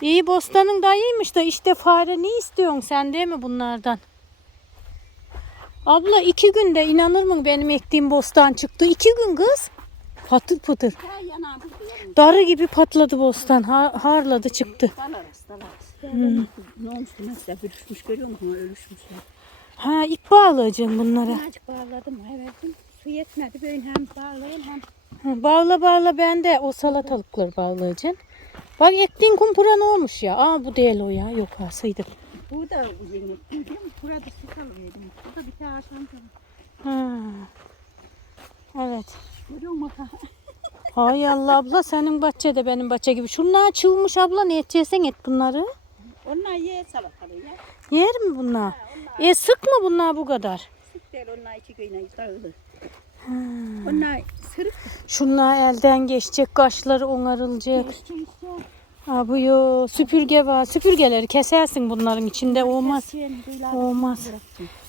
İyi bostanın da iyiymiş da işte fare ne istiyorsun sen değil mi bunlardan? Abla iki günde inanır mı benim ektiğim bostan çıktı? İki gün kız. Patır patır. Darı gibi patladı bostan. Ha- harladı çıktı. Ne olmuş mesela bölüşmüş görüyor musun? Ölüşmüşler. Ha ip bağlayacağım bunlara. Azıcık bağladım verdim. Su yetmedi böyle hem bağlayayım hem Bağla bağla ben de o salatalıkları bağlayacağım. Bak ektiğin kumpura ne olmuş ya? Aa bu değil o ya. Yok ha saydık. Bu da yeni? Burada su kalıyordum. Burada bir tane ağaçtan. Ha. Evet. Görüyor musun? Hay Allah abla senin bahçede benim bahçe gibi. Şunlar açılmış abla ne edeceksen et bunları. Onlar ye salatalı ya. Yer mi bunlar? E sık mı bunlar bu kadar? Sık değil onlar iki köyüne dağılır. Onlar Şunlar elden geçecek, kaşları onarılacak. Ha bu yo süpürge var. Süpürgeleri kesersin bunların içinde olmaz. Olmaz.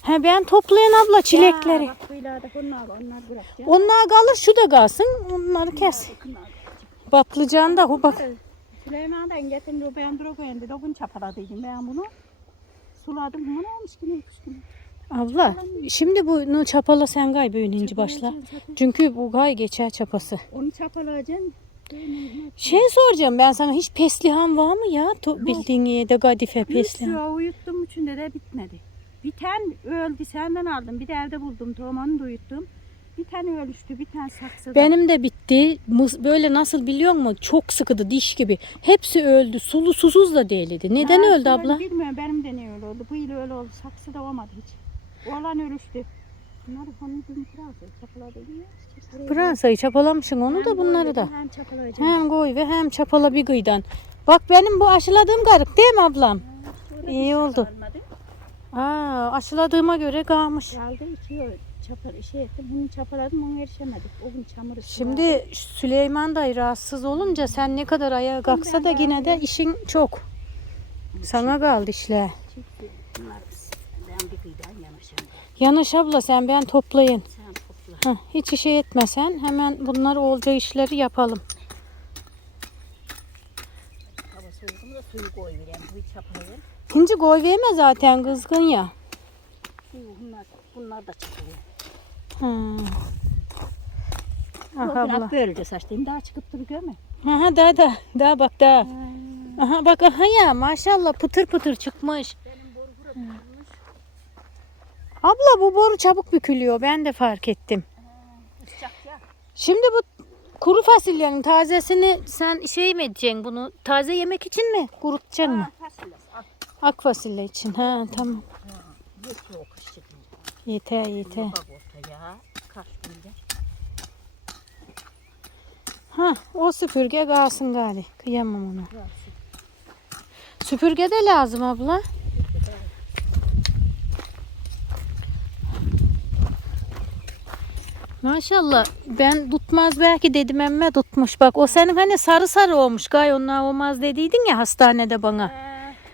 He ben toplayan abla çilekleri. Kıyılarda onlar kalır şu da kalsın. Onları kes. Patlıcan da bu bak. Süleyman'dan getirdi o ben duru koyun dedi. O gün çapaladıydım ben bunu. Suladım. Bu ne olmuş ki ne ki? Abla şimdi bunu çapala sen gay böyleyince başla. Çünkü bu gay geçer çapası. Onu çapalayacaksın. Şey soracağım ben sana hiç peslihan var mı ya? To, bildiğin yerde gadife Bir peslihan. su uyuttum üçünde de bitmedi. Bir tane öldü senden aldım. Bir de evde buldum. Tohumunu da uyuttum. Bir tane ölüştü. Bir tane saksıda. Benim de bitti. Böyle nasıl biliyor musun? Çok sıkıdı diş gibi. Hepsi öldü. Sulu susuz da değildi. Neden Ha, öldü abla? Bilmiyorum benim de ne öyle oldu. Bu yıl öyle oldu. Saksı da olmadı hiç. Oğlan ölüştü. Bunları onun gün pırası. Çapaladı diye. Fransa'yı çapalamışsın onu da bunları da. Hem çapalayacağım. Hem koy ve hem çapala bir kıyıdan. Bak benim bu aşıladığım garık değil mi ablam? Sonra iyi hiç oldu. Aa, aşıladığıma göre kalmış. Geldi iki çapar şey ettim. Bunu çapaladım onu erişemedik. O gün çamur. Şimdi Süleyman dayı rahatsız olunca sen ne kadar ayağa kalksa da yine de işin çok. Sana kaldı işler. Bunlar ben bir kıyıdan yanaşamam. Yanaş abla sen ben toplayın. Sen topla. Heh, hiç işe etmesen hemen bunlar olacağı işleri yapalım. Hinci koy verme zaten kızgın ya. Bunlar, bunlar da çapalıyor. Ha. Ah abla. böylece saçtayım. Daha çıkıp duruyor mu? Aha daha da daha bak daha. Aha bak aha ya maşallah pıtır pıtır çıkmış. Benim boru. Abla bu boru çabuk bükülüyor ben de fark ettim. Şimdi bu kuru fasulyenin tazesini sen şey mi edeceksin bunu taze yemek için mi kurutacaksın mı? Ak fasulye için ha tamam. Yeter yeter. Ha o süpürge kalsın gari. Kıyamam ona. Süpürge de lazım abla. Maşallah ben tutmaz belki dedim emme tutmuş. Bak o senin hani sarı sarı olmuş gay onlar olmaz dediydin ya hastanede bana. Ee,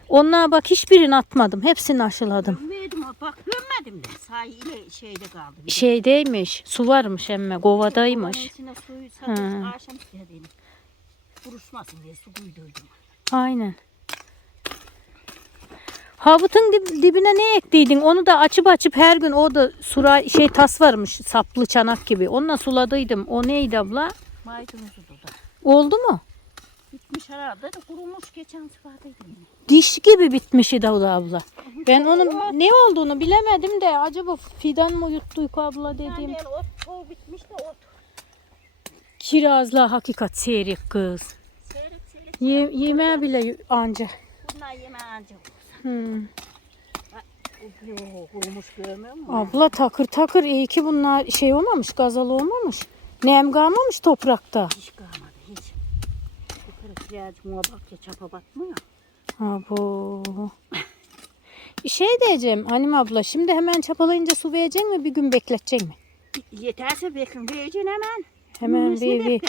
Onlara bak hiçbirini atmadım. Hepsini aşıladım. Görmedim bak görmedim de. Sahi ile şeyde kaldı. Şeydeymiş su varmış emme kovadaymış. Onun içine suyu Ha. akşam istediğini. Kuruşmasın diye su kuyduydum. Aynen. Havutun dib- dibine ne ektiydin? Onu da açıp açıp her gün o da sura şey tas varmış saplı çanak gibi. Onunla suladıydım. O neydi abla? Maydanozu da. Oldu mu? Bitmiş herhalde de kurumuş geçen sıfatıydı yine. Diş gibi bitmiş idi o da abla. Ben onun ne olduğunu bilemedim de acaba fidan mı yuttuyk abla Yani dedim. el ot, o bitmiş de ot. Kirazla hakikat seyrek kız. Seyrek seyrek. Ye, yemeğe bile anca. Bunlar yeme anca. Hmm. Yo, kurumuş görmüyor musun? Abla takır takır iyi ki bunlar şey olmamış, gazal olmamış. Nem kalmamış toprakta. Hiç kalmadı hiç. Yukarı kiracıma bak ya çapa batmıyor. Ha bu. Şey diyeceğim Halim abla şimdi hemen çapalayınca su verecek mi bir gün bekletecek mi? Yeterse bekle vereceksin hemen. Hemen bir, bir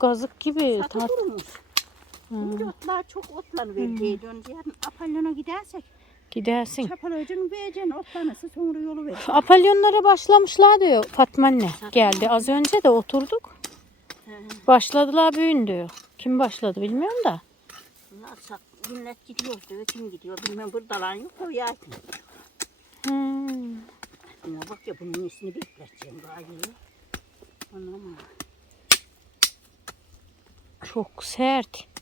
gazık gibi Satı tat. kurumuş. Şimdi otlar çok otlanı verdiği dönünce yarın apalyona gidersek Gidersin. çapalayacaksın vereceksin otlanırsa sonra yolu ver. Apalyonlara başlamışlar diyor Fatma anne. Geldi az önce de oturduk. Başladılar büyün diyor. Kim başladı bilmiyorum da. Bunlar sak, millet gidiyor diyor. Kim gidiyor bilmem burada lan yok o ya. Hmm. Bak ya bunun ismini bekleteceğim galiba. Anam Çok sert.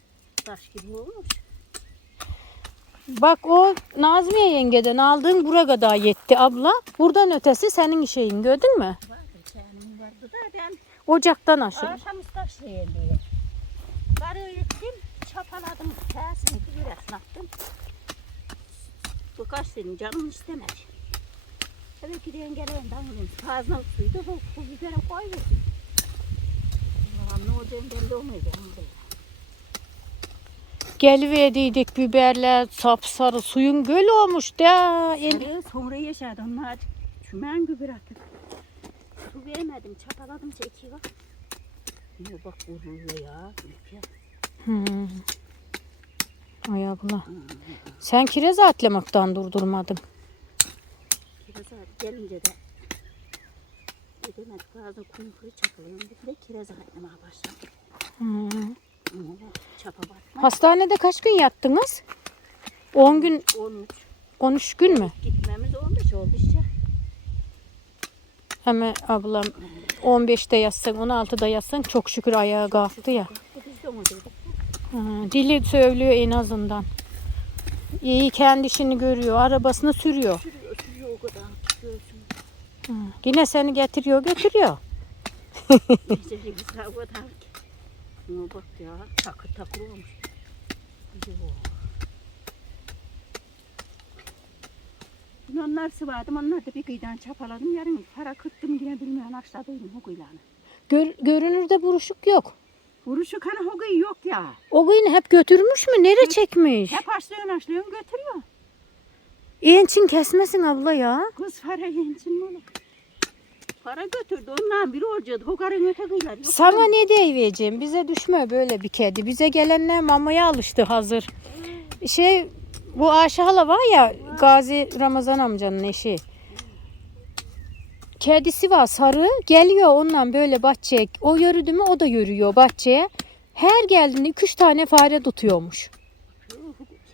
Taş gibi olmuş. Bak o Nazmiye yengeden aldığın buraya kadar yetti abla. Buradan ötesi senin şeyin gördün mü? Vardı kendim vardı da ben Ocaktan aşağı. akşam taş diye. Karı ettim, çapaladım, tersini biresini attım. Bu kaç senin canım istemedi. Tabii ki de engelleyen damlım. Fazla suydu, bu, bu bibere koyverdim. Allah'ım ne olacağını belli olmuyor benim. Geliverdiydik biberler sapsarı suyun göl olmuş da. Sarı sonra yaşadı onlar. Çümen gübür attık. Su vermedim, çapaladım çekiyor. Ne bak vuruyor ya. ya. Hmm. Ay abla. Sen kiraz atlamaktan durdurmadın. Kiraz ağacı gelince de gidemedik. Bazı kumkuru çapalıyor. Bir de kiraz atlamaya başladık. Hmm. Çapa batma. Hastanede kaç gün yattınız? 10 gün, 13. 13 gün mü? Gitmemiz 15 oldu işte. Hemen ablam 15'te yatsan 16'da yatsan çok şükür ayağa kalktı ya. Ha, dili söylüyor en azından. İyi kendi işini görüyor. Arabasını sürüyor. Sürüyor, sürüyor o kadar. Ha, Yine seni getiriyor götürüyor. Ama bak ya takır takır olmuş. Dün onlar sıvadım, onlar da bir kıyıdan çapaladım. Yarın para kıttım yine bilmeyen açladıydım o kıyılarını. Gör, görünürde buruşuk yok. Vuruşu kanı o kıyı yok ya. O gün hep götürmüş mü? Nere çekmiş? Hep açlıyorsun açlıyorsun götürüyor. Ençin kesmesin abla ya. Kız para yensin mi olur? Para götürdü ondan biri olacaktı. O karın öte kıyılar yok. Sana ne diyeceğim? Bize düşme böyle bir kedi. Bize gelenler mamaya alıştı hazır. Şey bu Ayşe hala var ya Gazi Ramazan amcanın eşi. Kedisi var sarı. Geliyor ondan böyle bahçeye. O yürüdü mü o da yürüyor bahçeye. Her geldiğinde 2-3 tane fare tutuyormuş.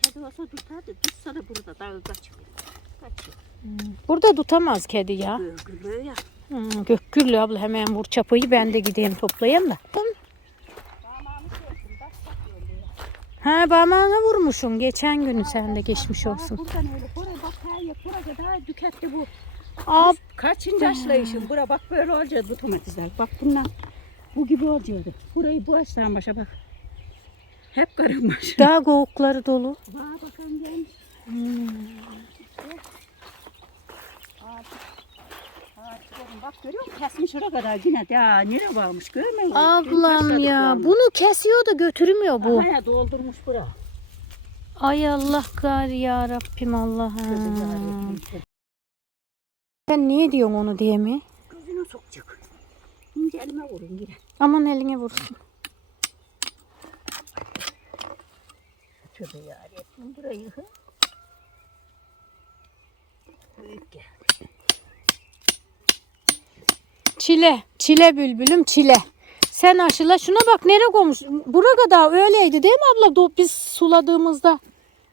Kedi olsa tutardı. Tutsa da burada dağı kaçıyor. Kaçıyor. Burada tutamaz kedi ya. Gürgülüyor ya. Hmm, Gökgürlü abla hemen vur çapayı ben de gideyim toplayayım da. Ha parmağına vurmuşum geçen günü sen de geçmiş olsun. Buradan öyle. Buraya bak her yer. Buraya kadar düketti bu. Ab Kaçıncı yaşlayışım? Bura bak böyle olacak bu domatesler. Bak bunlar bu gibi olacaktı. Burayı bu açtan başa bak. Hep karınmış. daha kovukları dolu. Bak bakalım gelmiş. Ağaç, bak görüyor musun? Kesmiş oraya kadar yine de ya nereye varmış görmüyor musun? Ablam ya yani. bunu kesiyor da götürmüyor bu. Aha ya doldurmuş bura. Ay Allah gar ya Rabbim Allah'ım. Sen niye diyorsun onu diye mi? Gözüne sokacak. İnce elime vurun yine. Aman eline vursun. Tövbe yarabbim burayı. Büyük geldi. Çile, çile bülbülüm çile. Sen aşıla şuna bak nereye koymuş. Bura kadar öyleydi değil mi abla? Do- Biz suladığımızda.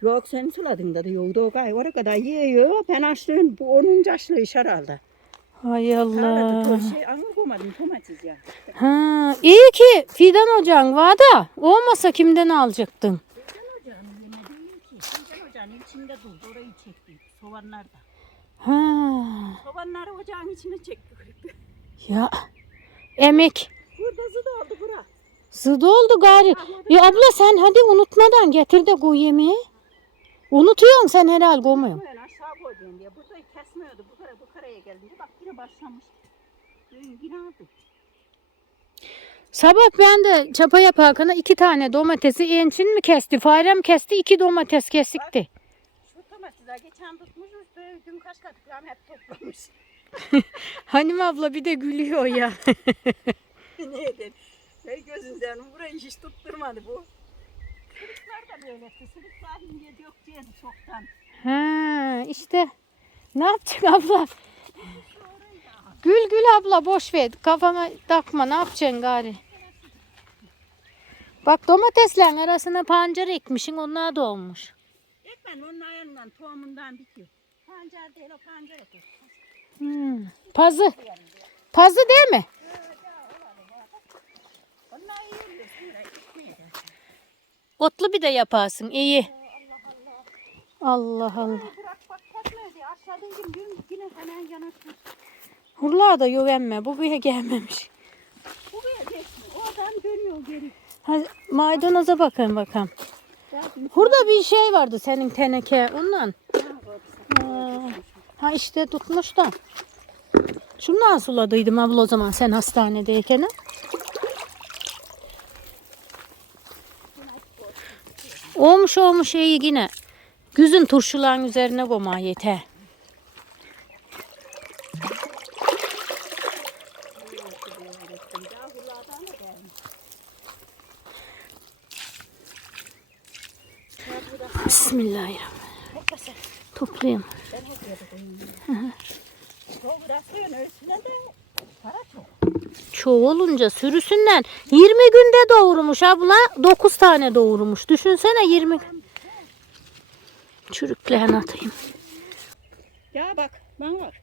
Yok sen suladın da yoktu o gay. Oraya kadar yiyor. Ben açlığın bu 10. açlığı herhalde. Hay Allah. to- şey domates ya. Ha, iyi ki fidan ocağın var da olmasa kimden alacaktın? Sen ocağını yemedin ki. Sen ocağın içinde durdu. Orayı çekti. Soğanlar da. Ha, Soğanları ocağın içine çekti. Ya emek. Burada zıda oldu bura. Zıdı oldu gari. Ya abla sen hadi unutmadan getir de koy yemeği. Unutuyorsun sen herhal koymuyorsun. Aşağı koyacağım diye. Burada kesmiyordu. Bu kara bu karaya geldi. Bak yine başlamış. Dün yine aldı. Sabah ben de çapa yaparken iki tane domatesi ençin mi kesti? Farem kesti iki domates kesikti. Şu domatesler geçen tutmuşuz. Gün kaç katıklarım hep toplamış. Hanim abla bir de gülüyor ya. ne edin? Ey gözünden burayı hiç tutturmadı bu. Sırıklar da böyle. Sırıklar ince yok diye çoktan. ha işte ne yapacaksın abla? Gül gül abla boş ver. Kafama takma ne yapacaksın gari? Bak domateslerin arasına pancar ekmişin onlar da olmuş. Ekmen onun ayağından, tohumundan bitiyor. Pancar değil o pancar ekmek. Hmm. Pazı. Pazı değil mi? Otlu bir de yaparsın. iyi. Allah Allah. Hurla da yok emme. Bu gelmemiş. Buraya geçmiyor. Oradan dönüyor geri. Hadi maydanoza bakın bakalım. Burada bir şey vardı senin teneke ondan. Ha, işte tutmuş da. Şundan suladıydım abla o zaman sen hastanedeyken. ha? Olmuş olmuş iyi yine. Güzün turşuların üzerine koyma yeter. Bismillahirrahmanirrahim. Toplayayım. Toprağın üstüne de para çok. Çoğu olunca sürüsünden 20 günde doğurmuş abla. 9 tane doğurmuş. Düşünsene 20. Çürükleyen atayım. Ya bak bana bak.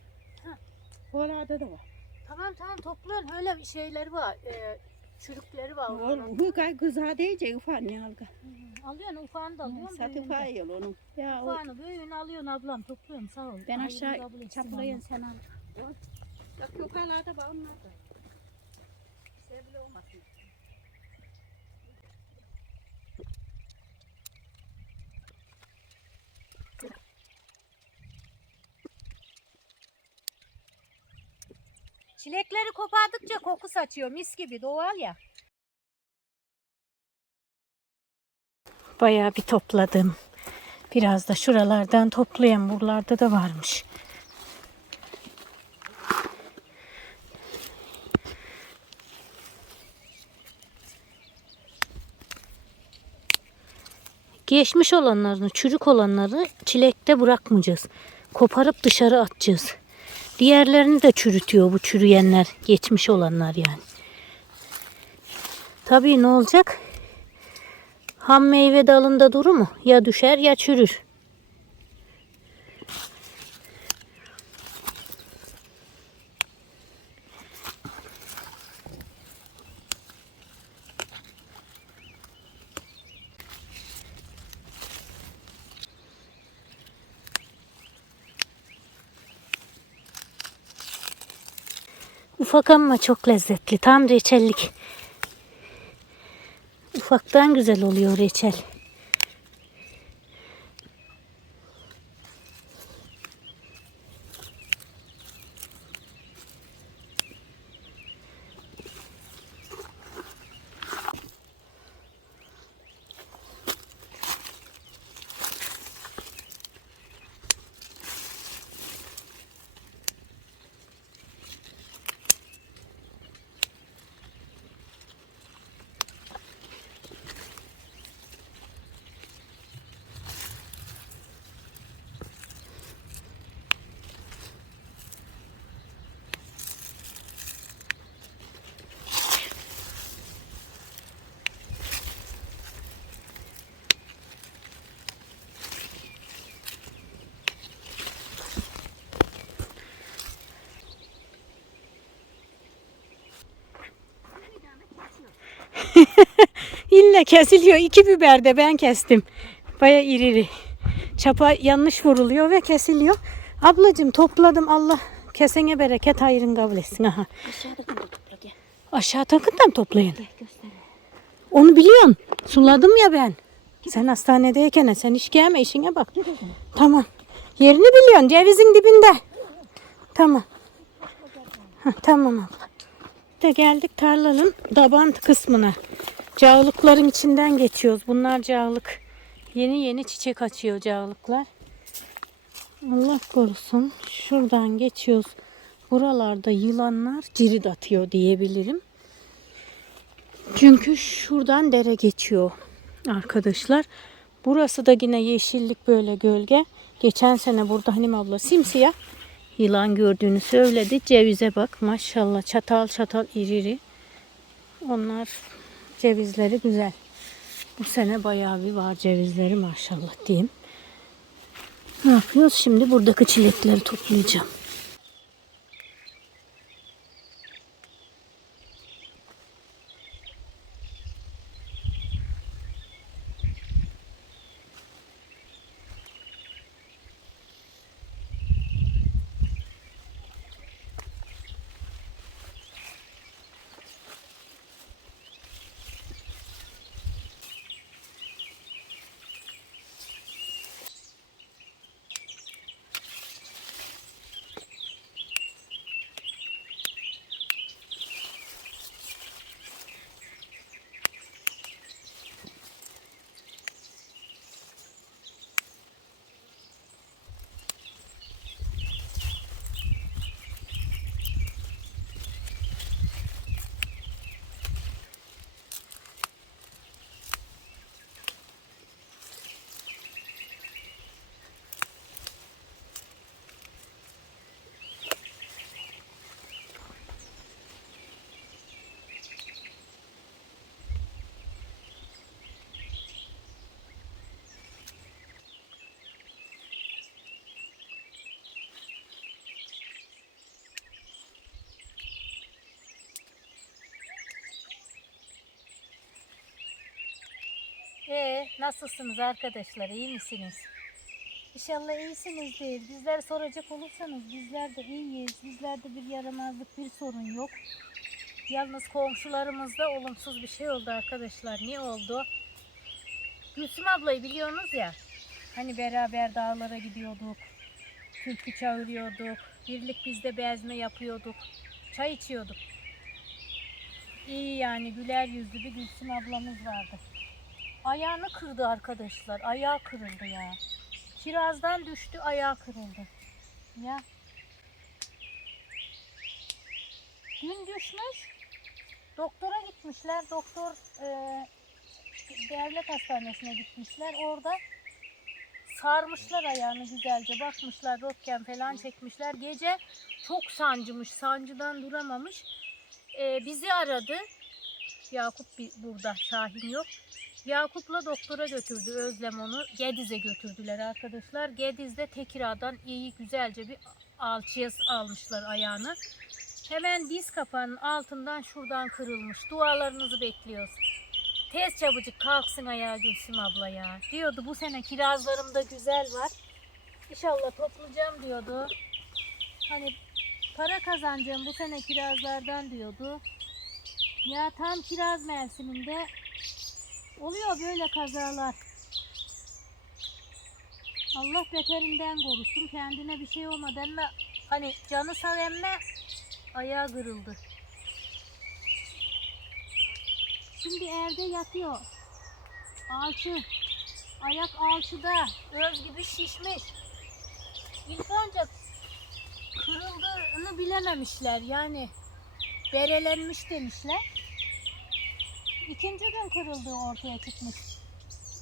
Oralarda da var. Tamam tamam toplayın. Öyle bir şeyleri var. E, çürükleri var. Oğlum bu gay güzel diyecek ufan ne alga. Alıyorsun ufağını da alıyorsun. Satı büyüğünü de. fayıl onun. Ya o, Ufağını büyüğünü alıyorsun ablam. Topluyorum sağ ol. ben aşağı Allah. sen al. Bak yukarılarda var onlar da. Sevgili olmasın. Çilekleri kopardıkça koku saçıyor. Mis gibi doğal ya. Bayağı bir topladım. Biraz da şuralardan toplayayım. Buralarda da varmış. Geçmiş olanlarını, çürük olanları çilekte bırakmayacağız. Koparıp dışarı atacağız. Diğerlerini de çürütüyor bu çürüyenler. Geçmiş olanlar yani. Tabii ne olacak? Ham meyve dalında durur mu? Ya düşer ya çürür. Ufak ama çok lezzetli. Tam reçellik. Ufaktan güzel oluyor reçel. Kesiliyor. İki biber de ben kestim. Baya iri iri. Çapa yanlış vuruluyor ve kesiliyor. Ablacığım topladım Allah kesene bereket hayrın kabul etsin. Aha. Aşağı takından toplayın. Onu biliyorsun. Suladım ya ben. Sen hastanedeyken sen iş gelme işine bak. Tamam. Yerini biliyorsun. Cevizin dibinde. Tamam. Hah, tamam abla. De geldik tarlanın daban kısmına. Cağlıkların içinden geçiyoruz. Bunlar cağlık. Yeni yeni çiçek açıyor cağlıklar. Allah korusun. Şuradan geçiyoruz. Buralarda yılanlar cirit atıyor diyebilirim. Çünkü şuradan dere geçiyor arkadaşlar. Burası da yine yeşillik böyle gölge. Geçen sene burada Hanim abla simsiyah yılan gördüğünü söyledi. Cevize bak maşallah çatal çatal iri iri. Onlar cevizleri güzel. Bu sene bayağı bir var cevizleri maşallah diyeyim. Ne yapıyoruz şimdi? Buradaki çilekleri toplayacağım. Ee, nasılsınız arkadaşlar? İyi misiniz? İnşallah iyisinizdir. Bizler soracak olursanız bizler de iyiyiz. Bizlerde bir yaramazlık, bir sorun yok. Yalnız komşularımızda olumsuz bir şey oldu arkadaşlar. Ne oldu? Gülsüm ablayı biliyorsunuz ya. Hani beraber dağlara gidiyorduk. Türkü çağırıyorduk. Birlik bizde bezme yapıyorduk. Çay içiyorduk. İyi yani güler yüzlü bir Gülsüm ablamız vardı. Ayağını kırdı arkadaşlar. Ayağı kırıldı ya. Kirazdan düştü, ayağı kırıldı. Ya. Dün düşmüş. Doktora gitmişler. Doktor e, devlet hastanesine gitmişler. Orada sarmışlar ayağını güzelce. Bakmışlar röntgen falan çekmişler. Gece çok sancımış. Sancıdan duramamış. E, bizi aradı. Yakup burada. Şahin yok. Yakup'la doktora götürdü Özlem onu. Gediz'e götürdüler arkadaşlar. Gediz'de Tekirdağ'dan iyi güzelce bir alçıya almışlar ayağını. Hemen diz kapağının altından şuradan kırılmış. Dualarınızı bekliyoruz. Tez çabucak kalksın ayağa Gülsüm abla ya. Diyordu bu sene kirazlarım da güzel var. İnşallah toplayacağım diyordu. Hani para kazanacağım bu sene kirazlardan diyordu. Ya tam kiraz mevsiminde Oluyor böyle kazalar. Allah beterinden korusun. Kendine bir şey olmadı ama hani canı sağ emme ayağı kırıldı. Şimdi evde yatıyor. Alçı. Ayak alçıda. Öz gibi şişmiş. İlk önce kırıldığını bilememişler. Yani berelenmiş demişler. İkinci gün kırıldığı ortaya çıkmış.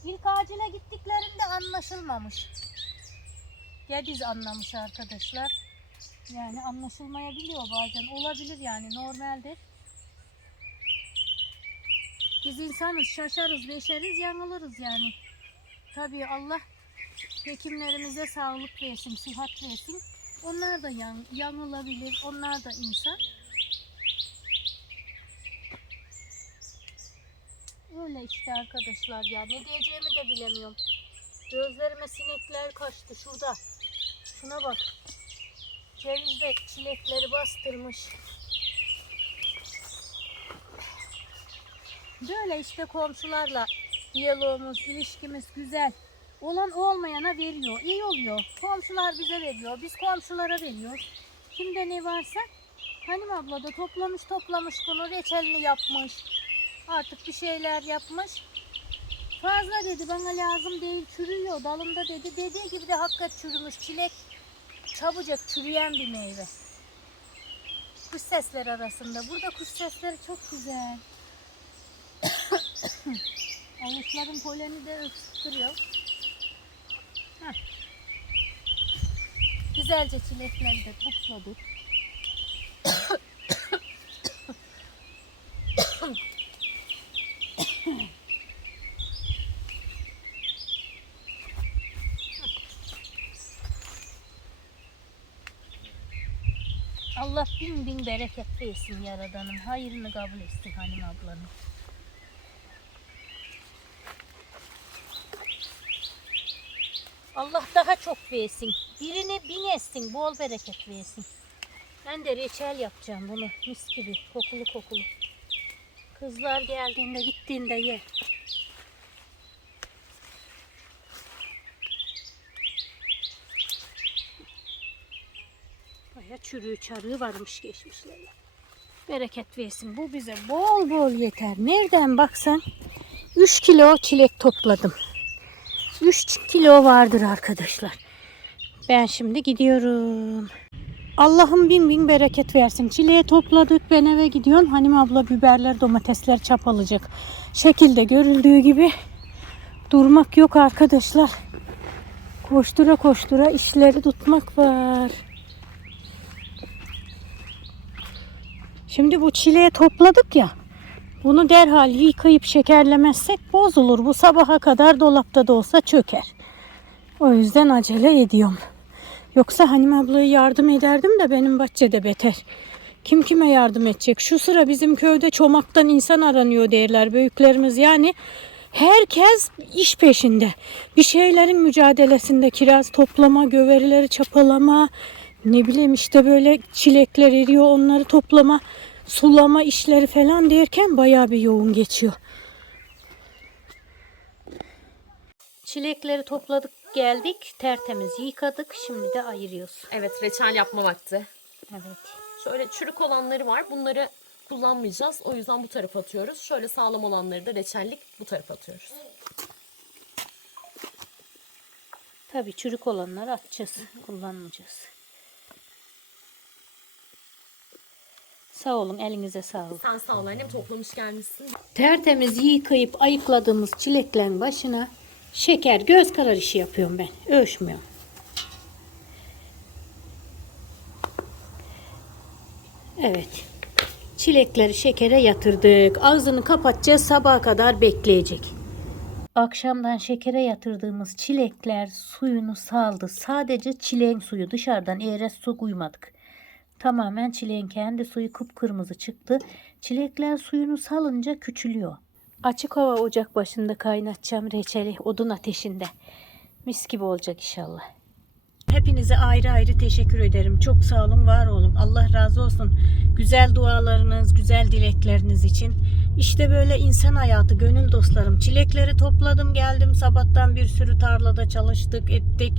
İlk acile gittiklerinde anlaşılmamış. Gediz anlamış arkadaşlar. Yani anlaşılmayabiliyor bazen. Olabilir yani normaldir. Biz insanız şaşarız, beşeriz, yanılırız yani. Tabii Allah hekimlerimize sağlık versin, sıhhat versin. Onlar da yan, yanılabilir, onlar da insan. Öyle işte arkadaşlar ya. Ne diyeceğimi de bilemiyorum. Gözlerime sinekler kaçtı şurada. Şuna bak. Cevizde çilekleri bastırmış. Böyle işte komşularla diyalogumuz, ilişkimiz güzel. Olan olmayana veriyor. İyi oluyor. Komşular bize veriyor. Biz komşulara veriyoruz. Kimde ne varsa Hanim abla da toplamış toplamış bunu reçelini yapmış. Artık bir şeyler yapmış. Fazla dedi bana lazım değil çürüyor dalımda dedi. Dediği gibi de hakikat çürümüş çilek. Çabucak çürüyen bir meyve. Kuş sesleri arasında. Burada kuş sesleri çok güzel. Avuçların poleni de öksürtüyor. Heh. Güzelce çilekleri de topladık. Allah bin bin bereket versin Yaradanım. Hayrını kabul etsin Halim ablanın. Allah daha çok versin. Birini bin etsin. Bol bereket versin. Ben de reçel yapacağım bunu. Mis gibi. Kokulu kokulu. Kızlar geldiğinde gittiğinde ye. Baya çürüğü çarığı varmış geçmişlerle. Bereket versin. Bu bize bol bol yeter. Nereden baksan 3 kilo çilek topladım. 3 kilo vardır arkadaşlar. Ben şimdi gidiyorum. Allah'ım bin bin bereket versin. Çileği topladık. Ben eve gidiyorum. Hanim abla biberler, domatesler çapalayacak. Şekilde görüldüğü gibi durmak yok arkadaşlar. Koştura koştura işleri tutmak var. Şimdi bu çileği topladık ya. Bunu derhal yıkayıp şekerlemezsek bozulur. Bu sabaha kadar dolapta da olsa çöker. O yüzden acele ediyorum. Yoksa Hanim ablaya yardım ederdim de benim bahçede beter. Kim kime yardım edecek? Şu sıra bizim köyde çomaktan insan aranıyor derler büyüklerimiz. Yani herkes iş peşinde. Bir şeylerin mücadelesinde kiraz toplama, göverileri çapalama, ne bileyim işte böyle çilekler eriyor onları toplama, sulama işleri falan derken bayağı bir yoğun geçiyor. Çilekleri topladık geldik tertemiz yıkadık şimdi de ayırıyoruz. Evet reçel yapma vakti. Evet. Şöyle çürük olanları var. Bunları kullanmayacağız. O yüzden bu tarafa atıyoruz. Şöyle sağlam olanları da reçellik bu tarafa atıyoruz. Tabii çürük olanları atacağız kullanmayacağız. Sağ olun elinize sağlık. Sen sağ ol annem toplamış gelmişsin. Tertemiz yıkayıp ayıkladığımız çileklerin başına şeker göz kararışı yapıyorum ben. Ölçmüyorum. Evet. Çilekleri şekere yatırdık. Ağzını kapatacağız sabaha kadar bekleyecek. Akşamdan şekere yatırdığımız çilekler suyunu saldı. Sadece çileğin suyu dışarıdan eğres su koymadık. Tamamen çileğin kendi suyu kıpkırmızı çıktı. Çilekler suyunu salınca küçülüyor. Açık hava ocak başında kaynatacağım reçeli odun ateşinde. Mis gibi olacak inşallah. Hepinize ayrı ayrı teşekkür ederim. Çok sağ olun, var olun. Allah razı olsun. Güzel dualarınız, güzel dilekleriniz için. İşte böyle insan hayatı, gönül dostlarım. Çilekleri topladım, geldim. Sabahtan bir sürü tarlada çalıştık, ettik.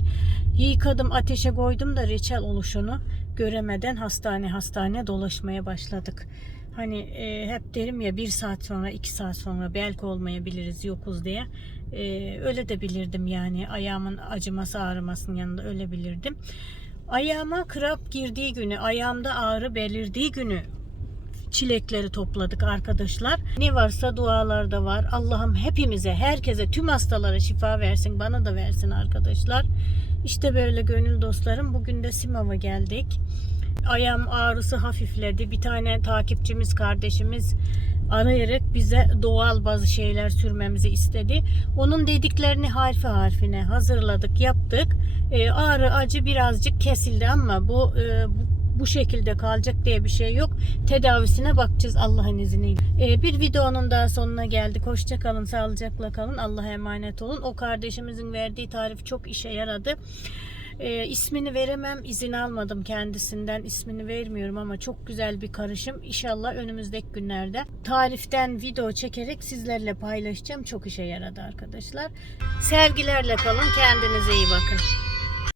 Yıkadım, ateşe koydum da reçel oluşunu göremeden hastane hastane dolaşmaya başladık. Hani e, hep derim ya bir saat sonra, iki saat sonra belki olmayabiliriz, yokuz diye. E, öyle de bilirdim yani ayağımın acıması ağrımasının yanında öyle bilirdim. Ayağıma krap girdiği günü, ayağımda ağrı belirdiği günü çilekleri topladık arkadaşlar. Ne varsa dualarda var. Allah'ım hepimize, herkese, tüm hastalara şifa versin. Bana da versin arkadaşlar. İşte böyle gönül dostlarım. Bugün de Simav'a geldik. Ayağım ağrısı hafifledi. Bir tane takipçimiz, kardeşimiz arayarak bize doğal bazı şeyler sürmemizi istedi. Onun dediklerini harfi harfine hazırladık, yaptık. Ee, ağrı acı birazcık kesildi ama bu e, bu- bu şekilde kalacak diye bir şey yok. Tedavisine bakacağız Allah'ın izniyle. Ee, bir videonun daha sonuna geldik. Hoşça kalın, sağlıcakla kalın. Allah'a emanet olun. O kardeşimizin verdiği tarif çok işe yaradı. Ee, ismini veremem, izin almadım kendisinden. ismini vermiyorum ama çok güzel bir karışım. İnşallah önümüzdeki günlerde tariften video çekerek sizlerle paylaşacağım. Çok işe yaradı arkadaşlar. Sevgilerle kalın, kendinize iyi bakın.